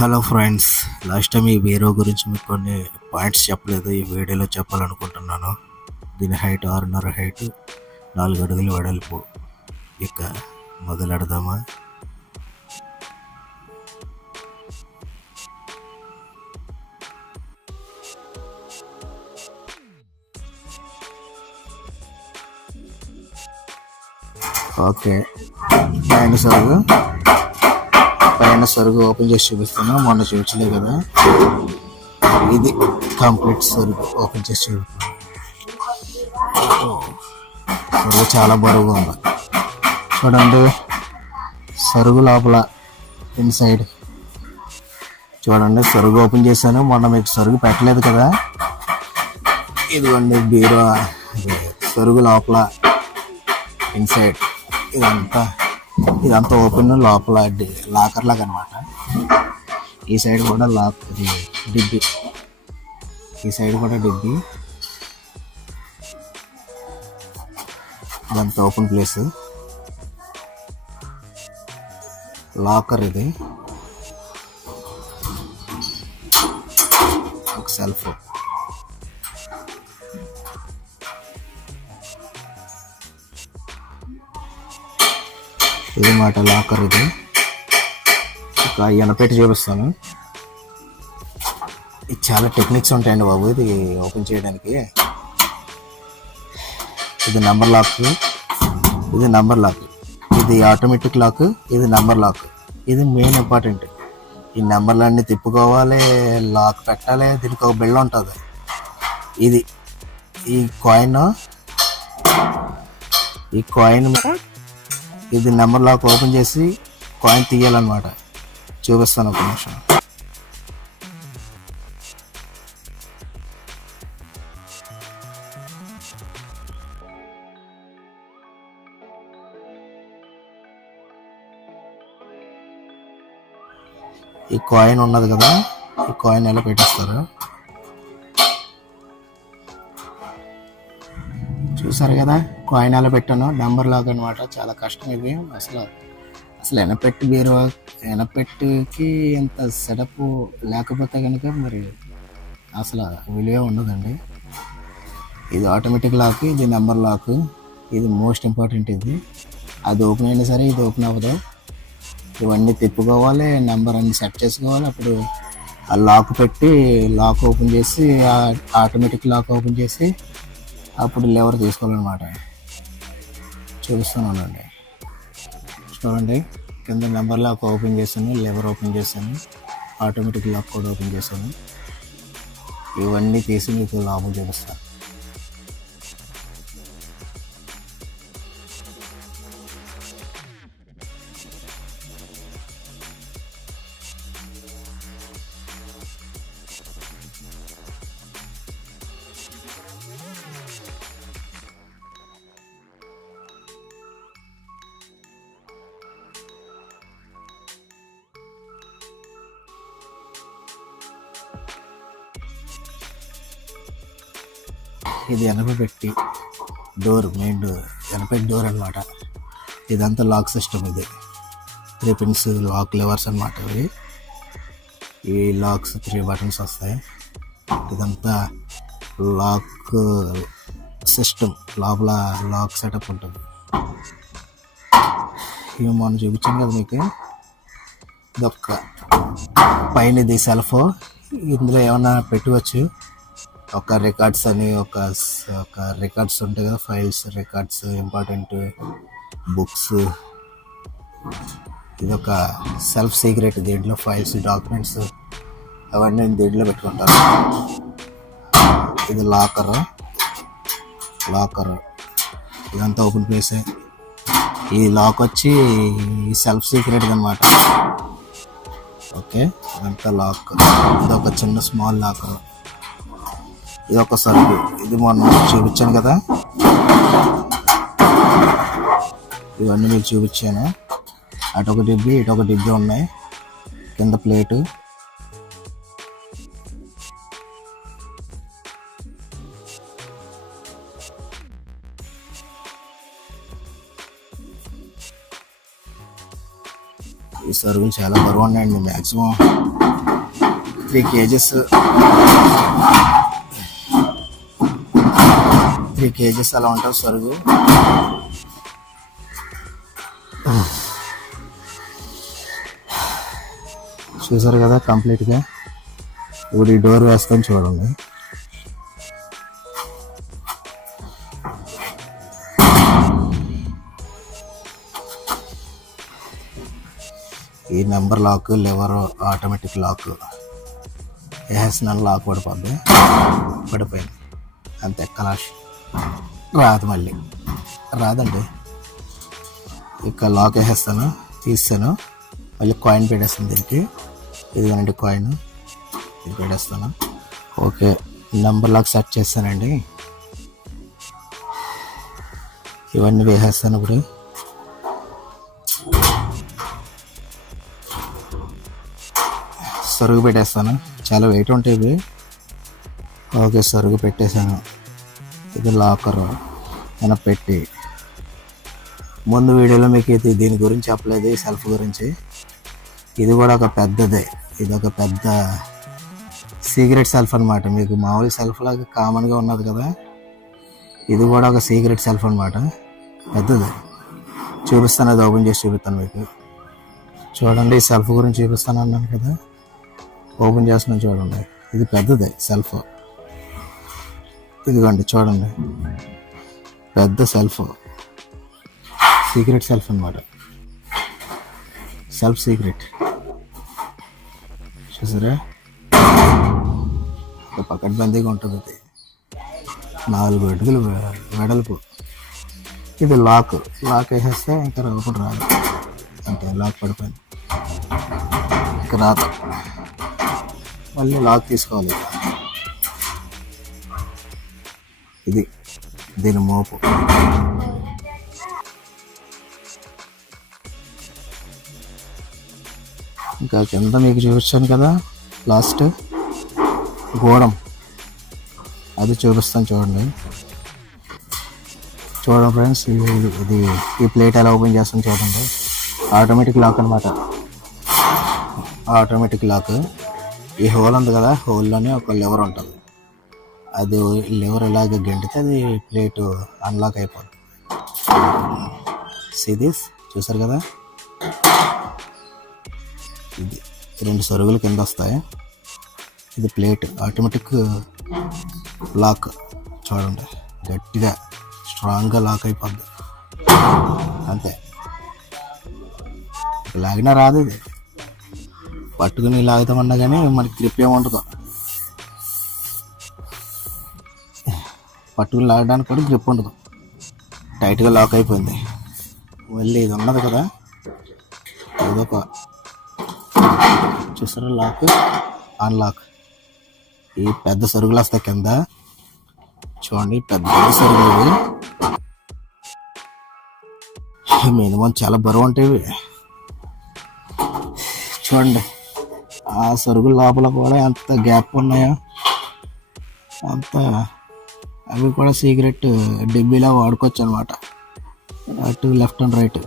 Hello friends, last time ఈ బీరో గురించి మీకు కొన్ని పాయింట్స్ చెప్పలేదు. ఈ వీడియోలో చెప్పాలనుకుంటున్నాను. దీని హైట్ 6.5 హైట్, 4 అడుగులు వెడల్పు. ఇక మొదలెడదామా? ఓకే, పైన సరుగు ఓపెన్ చేసి చూపిస్తాను. మొన్న చూపించలే కదా, ఇది కంప్లీట్ సరుగు ఓపెన్ చేసి చూపిస్తాను. సరుగు చాలా బరువుగా ఉంది చూడండి. సరుగు లోపల ఇన్సైడ్ చూడండి. సరుగు ఓపెన్ చేశాను. మొన్న మీకు సరుగు పెట్టలేదు కదా, ఇదిగోండి బీరో. సరుగు లోపల ఇన్సైడ్ ఇదంతా ఓపెన్, లోపల లాకర్ లాగా అనమాట. ఈ సైడ్ కూడా లాక్, డిబ్బి. ఈ సైడ్ కూడా డిబ్బి. ఇదంతా ఓపెన్ ప్లేస్. లాకర్ ఇది. ఒక సెల్ఫ్. ఇది మాట లాకర్. ఇది ఒక ఎనపెట్టి చూపిస్తాను. ఇది చాలా టెక్నిక్స్ ఉంటాయండి బాబు ఇది ఓపెన్ చేయడానికి. ఇది నెంబర్ లాక్, ఇది నెంబర్ లాక్, ఇది ఆటోమేటిక్ లాక్, ఇది నెంబర్ లాక్. ఇది మెయిన్ ఇంపార్టెంట్. ఈ నెంబర్లన్నీ తిప్పుకోవాలి, లాక్ పెట్టాలి. దీనికి ఒక బిళ్ళ ఉంటుంది. ఇది ఈ కాయిన్ ఇది నెంబర్ లాక్ ఓపెన్ చేసి కాయిన్ తీయాలన్నమాట. చూపిస్తాను ఒక నిమిషం. ఈ కాయిన్ ఉన్నది కదా, ఈ కాయిన్ ఎలా పెట్టేస్తారు చూసారు కదా. కాయిన్ ఎలా పెట్టాను, నెంబర్ లాక్ అనమాట. చాలా కష్టం ఇది. అసలు ఎనపెట్టికి ఇంత సెటప్ లేకపోతే కనుక మరి అసలు విలువ ఉండదండి. ఇది ఆటోమేటిక్ లాక్, ఇది నెంబర్ లాక్. ఇది మోస్ట్ ఇంపార్టెంట్. ఇది అది ఓపెన్ అయినా సరే ఇది ఓపెన్ అవ్వదు. ఇవన్నీ తిప్పుకోవాలి, నెంబర్ అన్ని సెట్ చేసుకోవాలి. అప్పుడు ఆ లాక్ పెట్టి లాక్ ఓపెన్ చేసి, ఆటోమేటిక్ లాక్ ఓపెన్ చేసి అప్పుడు లెవర్ తీసుకోవాలన్నమాట. చూపిస్తున్నానండి. చూడండి, కింద నెంబర్ లాక్ ఓపెన్ చేశాను, లెవర్ ఓపెన్ చేశాను, ఆటోమేటిక్ లాక్ కూడా ఓపెన్ చేశాను. ఇవన్నీ తీసి మీకు లాభం చూపిస్తాను. ఇది ఎనపెట్టి డోర్, మెయిన్ డోర్, ఎనపెట్టి డోర్ అనమాట. ఇదంతా లాక్ సిస్టమ్. ఇది 3 పిన్స్ లాక్ లెవర్స్ అనమాట. ఇవి ఈ లాక్స్ 3 బటన్స్ వస్తాయి. ఇదంతా లాక్ సిస్టమ్. లోపల లాక్ సెటప్ ఉంటుంది. ఇవి మనం చూపించాం కదా మీకు. ఇదొక్క పైన ఇది సెల్ఫ్. ఇందులో ఏమన్నా పెట్టవచ్చు. ఒక రికార్డ్స్ అని ఒక రికార్డ్స్ ఉంటాయి కదా, ఫైల్స్, రికార్డ్స్, ఇంపార్టెంట్ బుక్స్. ఇది ఒక సెల్ఫ్ సీక్రెట్. దీంట్లో ఫైల్స్, డాక్యుమెంట్స్ అవన్నీ దీంట్లో పెట్టుకుంటారు. ఇది లాకర్. ఇదంతా ఓపెన్ ప్లేసే. ఈ లాక్ వచ్చి సెల్ఫ్ సీక్రెట్ అనమాట. ఓకే, ఇదంతా లాక్. ఇది ఒక చిన్న స్మాల్ లాకర్. ఇది ఒక సరుకు. ఇది మొన్న చూపించాను కదా, ఇవన్నీ మీకు చూపించాను. అటొక డిబ్బి, ఇటొక డిబ్బి ఉన్నాయి. కింద ప్లేటు. ఈ సరుగులు చాలా బరువు ఉన్నాయండి, మ్యాక్సిమం 3 kgs 3 kgs అలా ఉంటుంది సరుగు. చూసారు కదా కంప్లీట్గా. ఇప్పుడు ఈ డోర్ వేస్తాను చూడండి. ఈ number lock, lever, automatic lock వేసేస్తున్నాను. లాక్ పడిపోయింది అంతే. కలాష్ రాదు, మళ్ళీ రాదండి. ఇక లాక్ వేసేస్తాను, తీస్తాను, మళ్ళీ కాయిన్ పెట్టేస్తాను దీనికి. ఇదిగోనండి కాయిన్, ఇది పెట్టేస్తాను. ఓకే, నెంబర్ లాక్ సెట్ చేస్తానండి. ఇవన్నీ వేసేస్తాను. ఇప్పుడు సరుగు పెట్టేస్తాను, చాలా వెయిట్ ఉంటాయి ఇవి. ఓకే, సరుగు పెట్టేశాను. ఇది లాకర్ మనం పెట్టి, ముందు వీడియోలో మీకు ఇది దీని గురించి చెప్పలేదు, ఈ సెల్ఫ్ గురించి. ఇది కూడా ఒక పెద్దదే, ఇది ఒక పెద్ద సీక్రెట్ సెల్ఫ్ అనమాట. మీకు మామూలు సెల్ఫ్ లాగా కామన్గా ఉన్నది కదా, ఇది కూడా ఒక సీక్రెట్ సెల్ఫ్ అనమాట, పెద్దది. చూపిస్తాను, అది ఓపెన్ చేసి చూపిస్తాను మీకు. చూడండి, ఈ సెల్ఫ్ గురించి చూపిస్తాను అన్నాను కదా, ఓపెన్ చేస్తున్నాను చూడండి. ఇది పెద్దదే సెల్ఫ్, ఇదిగోండి చూడండి, పెద్ద సెల్ఫ్, సీక్రెట్ సెల్ఫ్ అనమాట, సెల్ఫ్ సీక్రెట్. చూసారా, పకడ్బందీగా ఉంటుంది. అది 4 అడుగులు వెడల్పు. ఇది లాక్ వేసేస్తే ఇంకా ఓపెన్ రాదు, అంటే లాక్ పడిపోయింది, ఇంకా రాదు. మళ్ళీ లాక్ తీసుకోవాలి. ఇది దీని మోపు. ఇంకా కింద మీకు చూపించాను కదా లాస్ట్ గోడం, అది చూపిస్తాను చూడండి. ఫ్రెండ్స్, ఇది ఈ ప్లేట్ ఎలా ఓపెన్ చేస్తాను చూడండి. ఆటోమేటిక్ లాక్ అనమాట, ఆటోమేటిక్ లాక్. ఈ హోల్ ఉంది కదా, హోల్లోనే ఒక లివర్ ఉంటుంది. అది లివర్ ఇలాగ గెంటితే అది ప్లేట్ అన్లాక్ అయిపోతుంది. సిరీస్ చూసారు కదా, ఇది 2 సరుగులు కింద వస్తాయి. ఇది ప్లేట్ ఆటోమేటిక్ లాక్. చూడండి, గట్టిగా స్ట్రాంగ్గా లాక్ అయిపోద్ది అంతే. లాగినా రాదు, ఇది పట్టుకుని లాగుతామన్నా కానీ మనకి గ్రిప్ ఏముంటుందో. పట్టుకుని లాగడానికి కూడా గ్రిప్ ఉండదు, టైట్గా లాక్ అయిపోయింది. మళ్ళీ ఇది ఉన్నది కదా, ఇదొక చూసారా లాక్, అన్లాక్. ఈ పెద్ద సరుగులు వస్తాయి కింద చూడండి, పెద్ద సరుగులు మినిమం చాలా బరువు ఉంటాయి. చూడండి, ఆ సరుగుల లోపల కూడా ఎంత గ్యాప్ ఉన్నాయో అంత. అవి కూడా సీక్రెట్ డిబ్బీలా వాడుకోవచ్చు అనమాట, అటు లెఫ్ట్ అండ్ రైట్.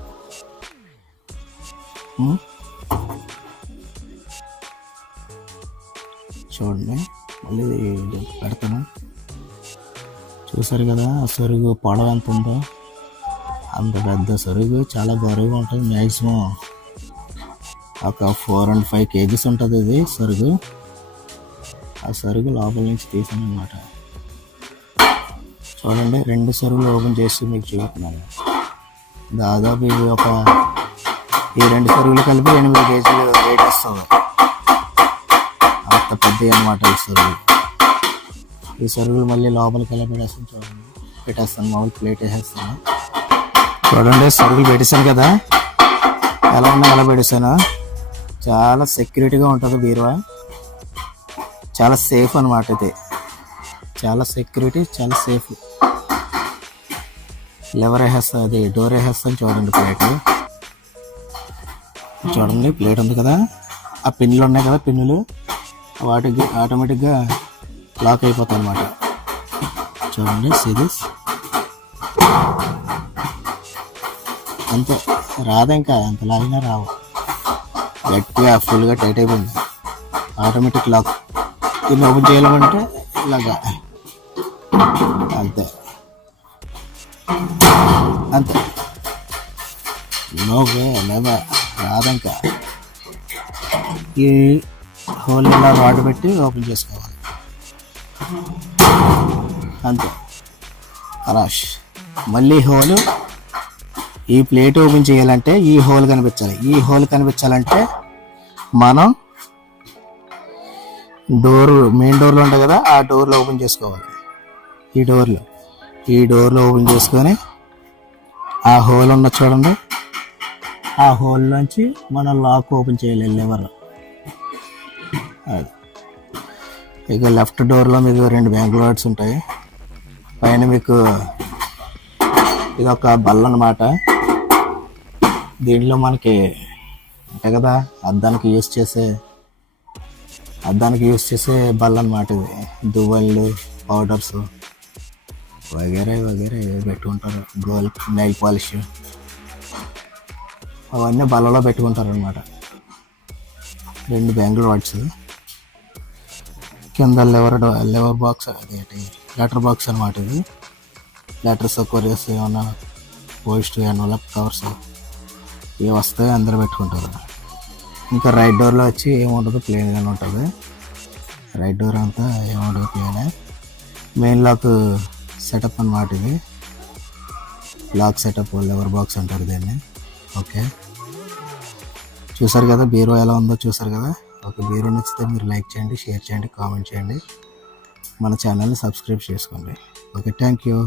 చూడండి, మళ్ళీ పెడతాను. చూసారు కదా ఆ సరుగు పొడవు ఎంత ఉందో, అంత పెద్ద సరుగు, చాలా బరువుగా ఉంటుంది. మ్యాక్సిమం ఒక 4 and 5 kgs ఉంటుంది ఇది సరుగు. ఆ సరుగు లోపల నుంచి తీసాను అనమాట. చూడండి, 2 సరుగులు ఓపెన్ చేసి మీకు చూపుతున్నాను. దాదాపు ఇవి ఈ 2 సరుగులు కలిపి 8 kg వెయిట్ వస్తుంది. అంత పెద్ద అనమాట ఈ సరుగు. ఈ సరుగులు మళ్ళీ లోపలికి ఎలా పెట్టేస్తాను చూడండి. పెట్టేస్తాను, మామూలు ప్లేట్ వేసేస్తాను. చూడండి, సరుగులు పెట్టేశాను కదా, ఎలా ఉన్నా ఎలా పెట్టేశాను. చాలా సెక్యూరిటీగా ఉంటుంది బీరువా, చాలా సేఫ్ అనమాట. ఇది చాలా సెక్యూరిటీ, చాలా సేఫ్. లివర్ వేసేస్తా, అది డోర్ వేసేస్తాను చూడండి. ప్లేట్ చూడండి, ప్లేట్ ఉంది కదా, ఆ పిన్నులు ఉన్నాయి కదా, పిన్నులు వాటికి ఆటోమేటిక్గా లాక్ అయిపోతాయి అనమాట. చూడండి, సిరీస్ అంతే, రాదు ఇంకా ఎంత లాగినా రావు. గట్టిగా ఫుల్గా టైట్ అయిపోయింది. Automatic lock. దీన్ని ఓపెన్ చేయాలంటే ఇలాగా అంతే అంతే. నోవే నెవర్ రాదంకా. ఈ హోల్ ఇలా రాడ్ పెట్టి ఓపెన్ చేసుకోవాలి అంతే. ఖలాష్. మళ్ళీ హోల్ ఈ ప్లేట్ ఓపెన్ చేయాలంటే ఈ హోల్ కనిపించాలి. ఈ హోల్ కనిపించాలంటే మనం మెయిన్ డోర్లో ఉంటుంది కదా, ఆ డోర్లో ఓపెన్ చేసుకోవాలి. ఈ డోర్లో ఓపెన్ చేసుకొని ఆ హోల్ ఉన్న చూడండి, ఆ హోల్లోంచి మనం లాక్ ఓపెన్ చేయాలి లెవర్. అది ఇక లెఫ్ట్ డోర్లో మీకు 2 బ్యాంక్ రాడ్స్ ఉంటాయి. పైన మీకు ఇది ఒక బల్ల అన్నమాట. దీంట్లో మనకి ఉంటాయి కదా అద్దానికి యూస్ చేసే బల్ల అన్నమాట. ఇది దువ్వెళ్ళు, పౌడర్స్ వగేరే పెట్టుకుంటారు. నెయిల్ పాలిష్ అవన్నీ బల్లలో పెట్టుకుంటారు అనమాట. 2 బ్యాంక్ రాడ్స్. కింద లెవర్ బాక్స్, అదేంటి లెటర్ బాక్స్ అనమాట. ఇది లెటర్స్, కొరియర్స్, ఏమన్నా పోస్ట్, ఎన్వలప్ కవర్స్ ఇవి వస్తాయి, అందరూ పెట్టుకుంటారు. ఇంకా రైట్ డోర్లో వచ్చి ఏముండదు, ప్లెయిన్గానే ఉంటుంది. రైట్ డోర్ అంతా ఏముండదు, ప్లెయినే. మెయిన్ లాక్ సెటప్ అన్నమాట. ఇది లాక్ సెటప్, లెవర్ బాక్స్ అంటారు దీన్ని. ఓకే, చూసారు కదా బీరో ఎలా ఉందో చూసారు కదా. ఒక బీరో నచ్చితే మీరు లైక్ చేయండి, షేర్ చేయండి, కామెంట్ చేయండి, మన ఛానల్ని సబ్స్క్రైబ్ చేసుకోండి. Okay, thank you.